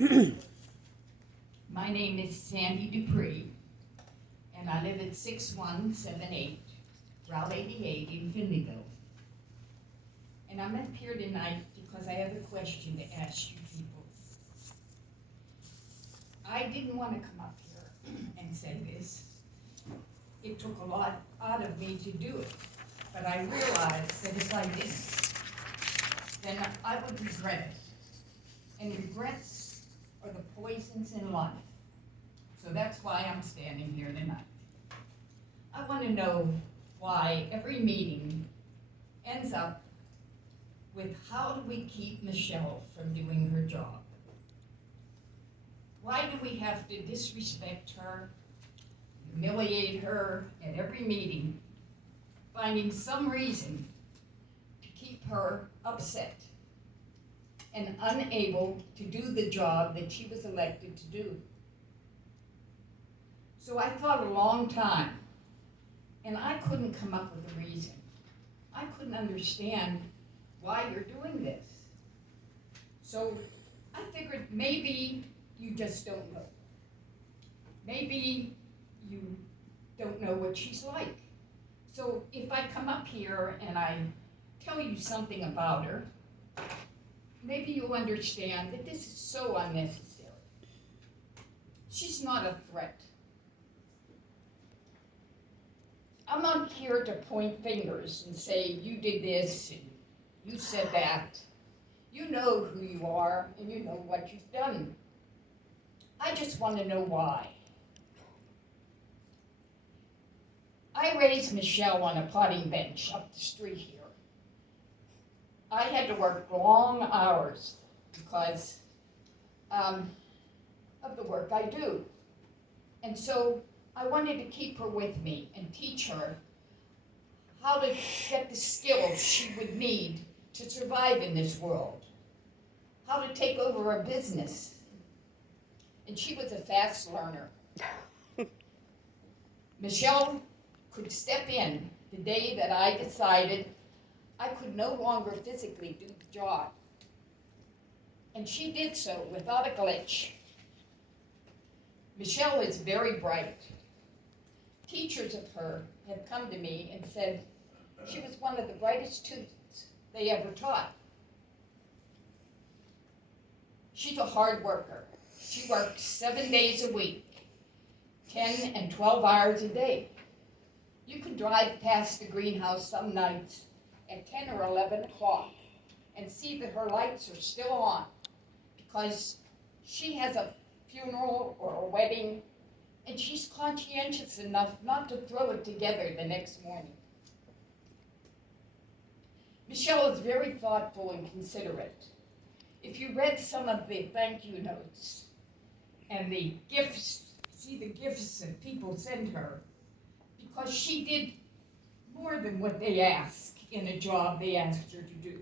My name is Sandy Dupree, and I live at 6178 Route 88 in Finleyville. And I'm up here tonight because I have a question to ask you people. I didn't want to come up here and say this. It took a lot out of me to do it, but I realized that if I didn't, then I would regret it. And regrets are the poisons in life. So that's why I'm standing here tonight. I want to know why every meeting ends up with how do we keep Michelle from doing her job? Why do we have to disrespect her, humiliate her at every meeting, finding some reason to keep her upset and unable to do the job that she was elected to do? So I thought a long time, and I couldn't come up with a reason. I couldn't understand why you're doing this. So I figured maybe you just don't know. Maybe you don't know what she's like. So if I come up here and I tell you something about her, maybe you'll understand that this is so unnecessary. She's not a threat. I'm not here to point fingers and say, you did this and you said that. You know who you are and you know what you've done. I just want to know why. I raised Michelle on a potting bench up the street here. I had to work long hours because of the work I do. And so I wanted to keep her with me and teach her how to get the skills she would need to survive in this world, how to take over a business. And she was a fast learner. Michelle could step in the day that I decided I could no longer physically do the job. And she did so without a glitch. Michelle is very bright. Teachers of her had come to me and said she was one of the brightest students they ever taught. She's a hard worker. She works 7 days a week, 10 and 12 hours a day. You can drive past the greenhouse some nights at 10 or 11 o'clock and see that her lights are still on because she has a funeral or a wedding and she's conscientious enough not to throw it together the next morning. Michelle is very thoughtful and considerate. If you read some of the thank you notes and the gifts, see the gifts that people send her, because she did more than what they ask in a job they asked her to do.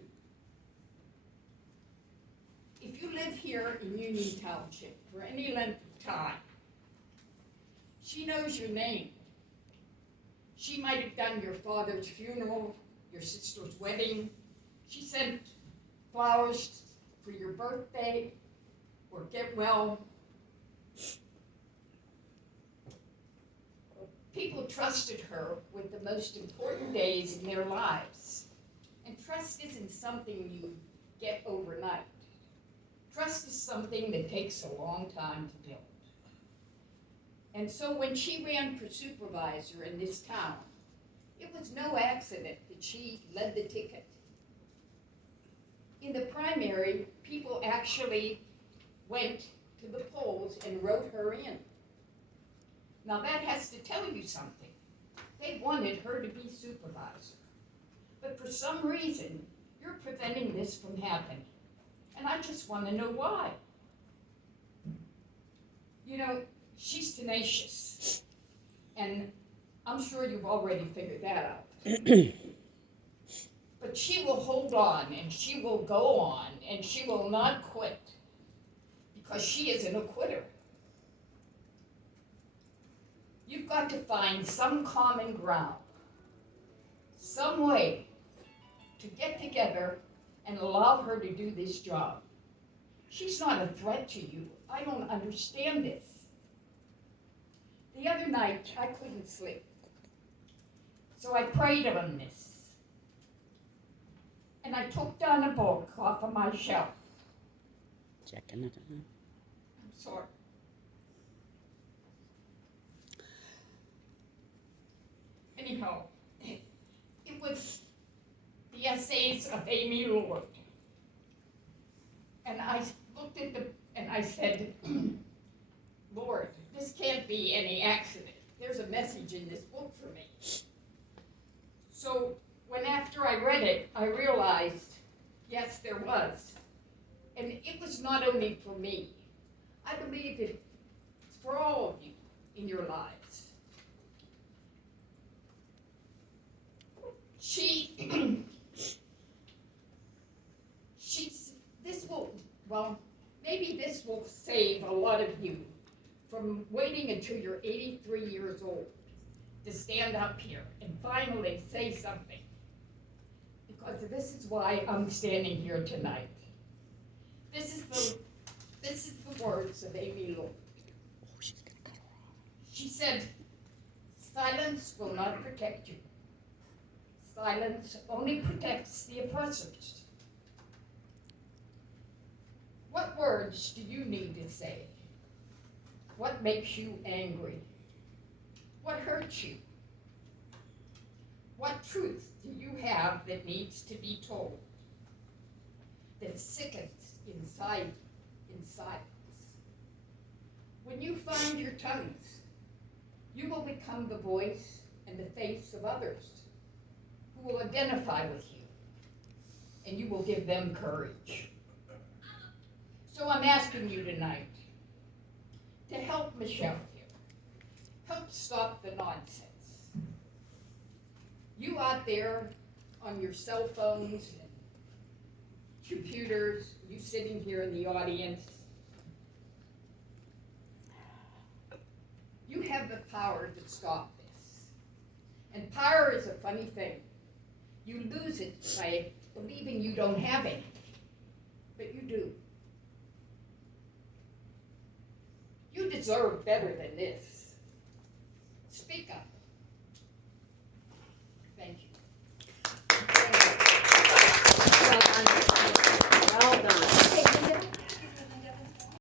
If you live here in Union Township for any length of time, she knows your name. She might have done your father's funeral, your sister's wedding. She sent flowers for your birthday or get well. People trusted her with the most important days in their lives. And trust isn't something you get overnight. Trust is something that takes a long time to build. And so when she ran for supervisor in this town, it was no accident that she led the ticket. In the primary, people actually went to the polls and wrote her in. Now that has to tell you something. They wanted her to be supervisor. But for some reason, you're preventing this from happening. And I just want to know why. You know, she's tenacious. And I'm sure you've already figured that out. But she will hold on, and she will go on, and she will not quit. Because she isn't a quitter. You've got to find some common ground, some way to get together and allow her to do this job. She's not a threat to you. I don't understand this. The other night, I couldn't sleep. So I prayed on this. And I took down a book off of my shelf. Checking it. I'm sorry. Anyhow, it was the essays of Amy Lord. And I looked at and I said, Lord, this can't be any accident. There's a message in this book for me. So when after I read it, I realized, yes, there was. And it was not only for me. I believe it's for all of you in your lives. Maybe this will save a lot of you from waiting until you're 83 years old to stand up here and finally say something. Because this is why I'm standing here tonight. This is the words of Amy Lord. Oh, she's gonna cut her off. She said, silence will not protect you. Silence only protects the oppressors. What words do you need to say? What makes you angry? What hurts you? What truth do you have that needs to be told? That sickens inside in silence. When you find your tongues, you will become the voice and the face of others who will identify with you, and you will give them courage. So I'm asking you tonight to help Michelle here. Help stop the nonsense. You out there on your cell phones and computers, you sitting here in the audience, you have the power to stop this. And power is a funny thing. You lose it by believing you don't have it, but you do. You deserve better than this. Speak up.